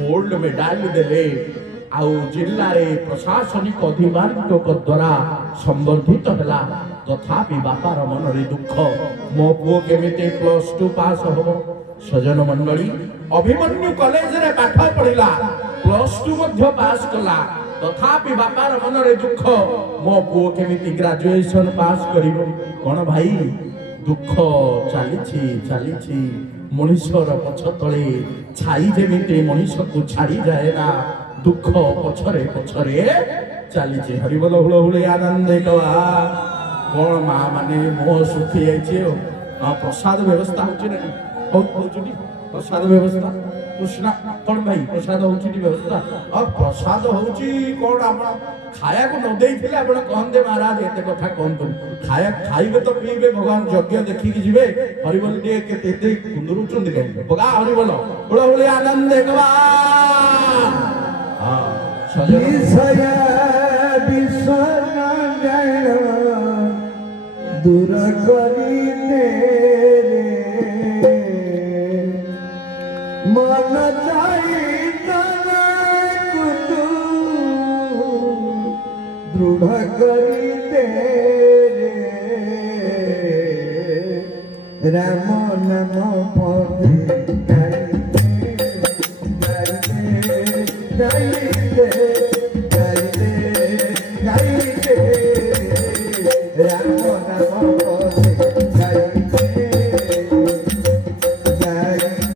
gold medal देले आउ जिल्ला रे प्रशासनिक अधिकारी द्वारा संबर्धित हला तथापि बापार मन रे दुख मो पुओ केमिते +2 पास हो सजन मंडली अभिमन्यु कॉलेज रे पाठ पढ़िला +2 मध्य पास कला तथापि बापार मन रे दुख मो पुओ केमिति ग्रेजुएशन पास करिवो कोन भाई दुख चालिछि चालिछि मनुष्यर पछ तले छाई जेमिति मनुष्य को छाड़ी जाए ना दुख पछरे पछरे चालिछि हरिबोल हुलहुली आनंद कवा कोन मा माने मोह सुखी जाइछि आ प्रसाद व्यवस्था होछि ना होछि प्रसाद व्यवस्था कृष्णा कोन भाई प्रसाद होछि व्यवस्था आ प्रसाद होछि कोन आपण खाया को न देइथिले आपण कहन दे महाराज एते कथा कोन तुम खाया खाइबे तो पीबे भगवान यज्ञ देखि कि जिवे हरिबोल दे केते एते कुंदरु चंद गए बगा हरिबोल हुलहुली आनंद कवा हां सजन दूर करी तेरे मन जाई कुतु दृढ़ करी तेरे राम नाम पढ़े जाई